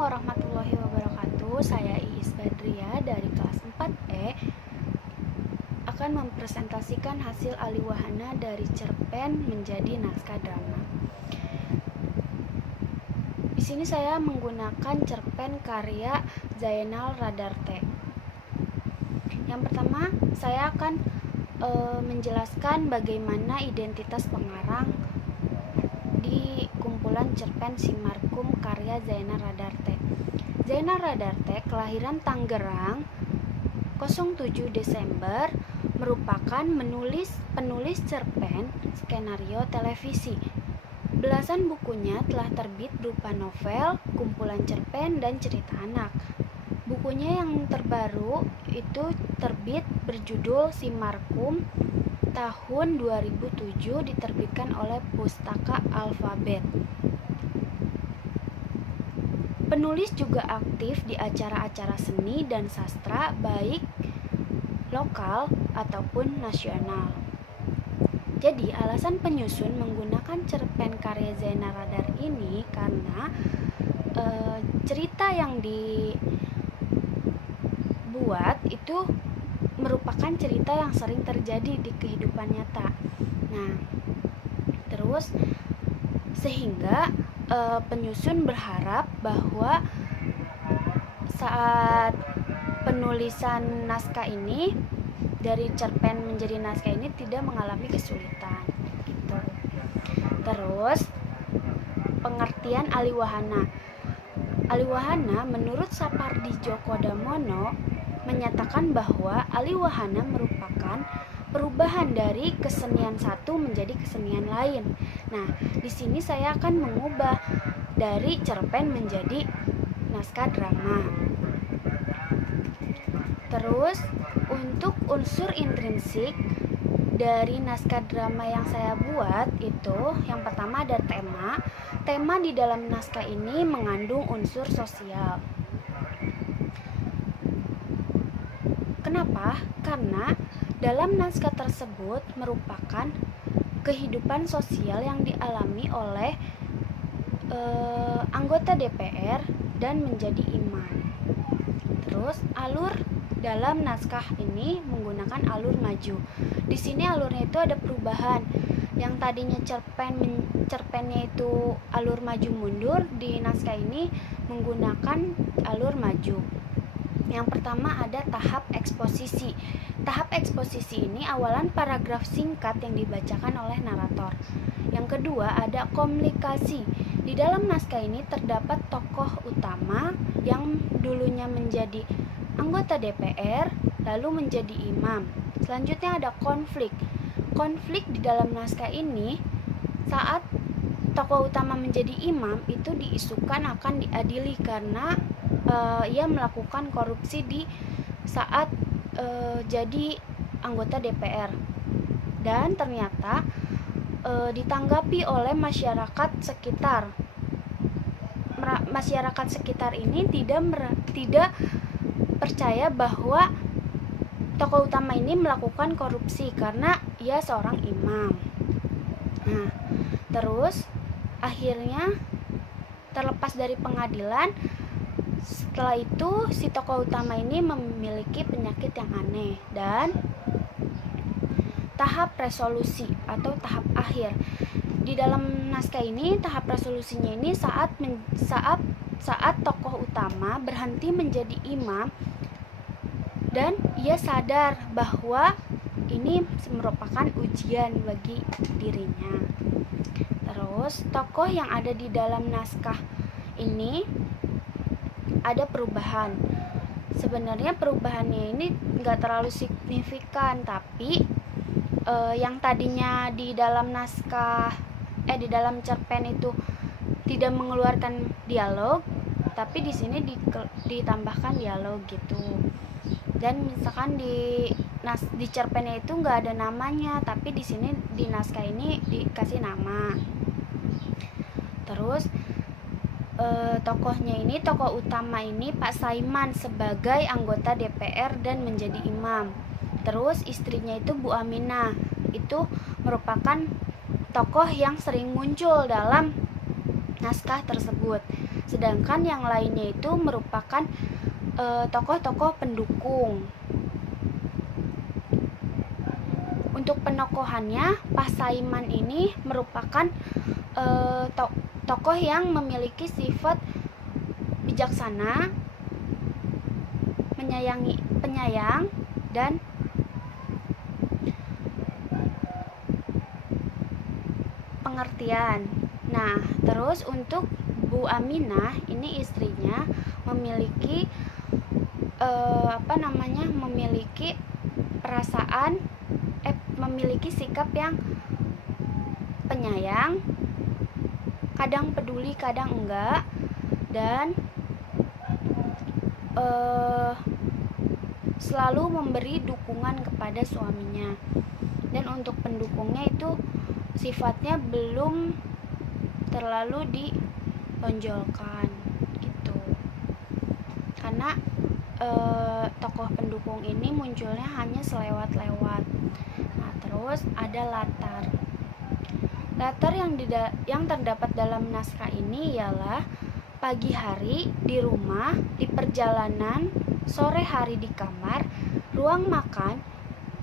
warahmatullahi wabarakatuh. Saya Iis Badria dari kelas 4E akan mempresentasikan hasil aliwahana dari cerpen menjadi naskah drama. Di sini saya menggunakan cerpen karya Zainal Radarte. Yang pertama, saya akan menjelaskan bagaimana identitas pengarang di kumpulan cerpen Simarkum karya Zainal Radarte. Zainal Radarte kelahiran Tangerang 07 Desember, merupakan penulis cerpen, skenario televisi. Belasan bukunya telah terbit berupa novel, kumpulan cerpen, dan cerita anak. Bukunya yang terbaru itu terbit berjudul Simarkum tahun 2007, diterbitkan oleh Pustaka Alfabet. Penulis juga aktif di acara-acara seni dan sastra baik lokal ataupun nasional. Jadi alasan penyusun menggunakan cerpen karya Zainal Radarte ini karena cerita yang dibuat itu merupakan cerita yang sering terjadi di kehidupan nyata. Nah, terus sehingga penyusun berharap bahwa saat penulisan naskah ini dari cerpen menjadi naskah ini tidak mengalami kesulitan gitu. Terus pengertian aliwahana. Aliwahana menurut Sapardi Djoko Damono menyatakan bahwa aliwahana merupakan perubahan dari kesenian satu menjadi kesenian lain. Nah, di sini saya akan mengubah dari cerpen menjadi naskah drama. Terus untuk unsur intrinsik dari naskah drama yang saya buat itu yang pertama ada tema. Tema di dalam naskah ini mengandung unsur sosial. Kenapa? Karena dalam naskah tersebut merupakan kehidupan sosial yang dialami oleh anggota DPR dan menjadi imam. Terus alur dalam naskah ini menggunakan alur maju. Di sini alurnya itu ada perubahan. Yang tadinya cerpennya itu alur maju mundur, di naskah ini menggunakan alur maju. Yang pertama ada tahap eksposisi. Tahap eksposisi ini awalan paragraf singkat yang dibacakan oleh narator. Yang kedua ada komunikasi. Di dalam naskah ini terdapat tokoh utama yang dulunya menjadi anggota DPR lalu menjadi imam. Selanjutnya ada konflik. Konflik di dalam naskah ini saat tokoh utama menjadi imam itu diisukan akan diadili karena ia melakukan korupsi di saat jadi anggota DPR, dan ternyata ditanggapi oleh masyarakat sekitar. Masyarakat sekitar ini tidak percaya bahwa tokoh utama ini melakukan korupsi karena ia seorang imam. Nah, terus akhirnya terlepas dari pengadilan. Setelah itu si tokoh utama ini memiliki penyakit yang aneh dan tahap resolusi atau tahap akhir. Di dalam naskah ini tahap resolusinya ini saat tokoh utama berhenti menjadi imam dan ia sadar bahwa ini merupakan ujian bagi dirinya. Terus tokoh yang ada di dalam naskah ini ada perubahan. Sebenarnya perubahannya ini nggak terlalu signifikan, tapi yang tadinya di dalam di dalam cerpen itu tidak mengeluarkan dialog, tapi di sini ditambahkan dialog gitu. Dan misalkan di cerpennya itu nggak ada namanya, tapi di sini di naskah ini dikasih nama. Terus tokohnya ini, tokoh utama ini Pak Saiman sebagai anggota DPR dan menjadi imam. Terus istrinya itu Bu Aminah, itu merupakan tokoh yang sering muncul dalam naskah tersebut. sedangkan yang lainnya itu merupakan tokoh-tokoh pendukung. Untuk penokohannya, Pasaiman ini merupakan tokoh yang memiliki sifat bijaksana, penyayang, dan pengertian. Nah, terus untuk Bu Aminah, ini istrinya memiliki memiliki perasaan memiliki sikap yang penyayang, kadang peduli, kadang enggak, dan selalu memberi dukungan kepada suaminya. Dan untuk pendukungnya itu sifatnya belum terlalu ditonjolkan gitu, karena tokoh pendukung ini munculnya hanya selewat-lewat. Nah, terus ada latar yang terdapat dalam naskah ini ialah pagi hari di rumah, di perjalanan, sore hari di kamar, ruang makan,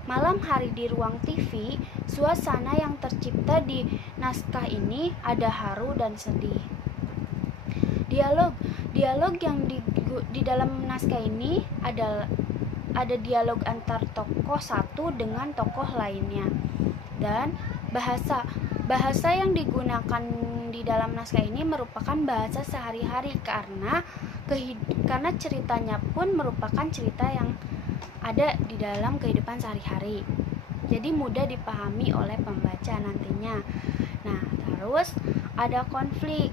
malam hari di ruang TV. Suasana yang tercipta di naskah ini ada haru dan sedih. Dialog yang di dalam naskah ini ada dialog antar tokoh satu dengan tokoh lainnya. Dan bahasa yang digunakan di dalam naskah ini merupakan bahasa sehari-hari karena ceritanya pun merupakan cerita yang ada di dalam kehidupan sehari-hari. Jadi mudah dipahami oleh pembaca nantinya. Nah, terus ada konflik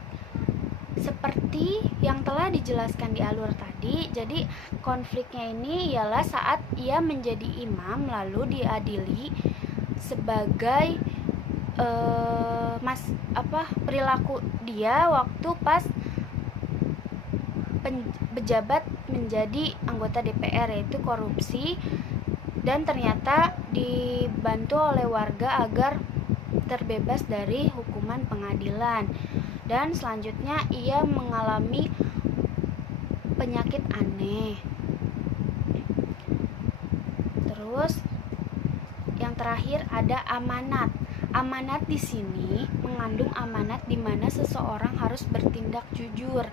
seperti yang telah dijelaskan di alur tadi. Jadi konfliknya ini ialah saat ia menjadi imam lalu diadili sebagai perilaku dia waktu pas pejabat menjadi anggota DPR, yaitu korupsi, dan ternyata dibantu oleh warga agar terbebas dari hukuman pengadilan. Dan selanjutnya ia mengalami penyakit aneh. Terus yang terakhir ada amanat. Amanat di sini mengandung amanat di mana seseorang harus bertindak jujur,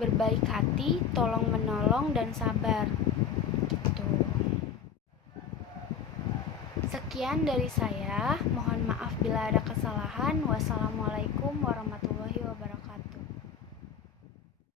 berbaik hati, tolong menolong, dan sabar. Gitu. Sekian dari saya. Mohon maaf bila ada kesalahan. Wassalamualaikum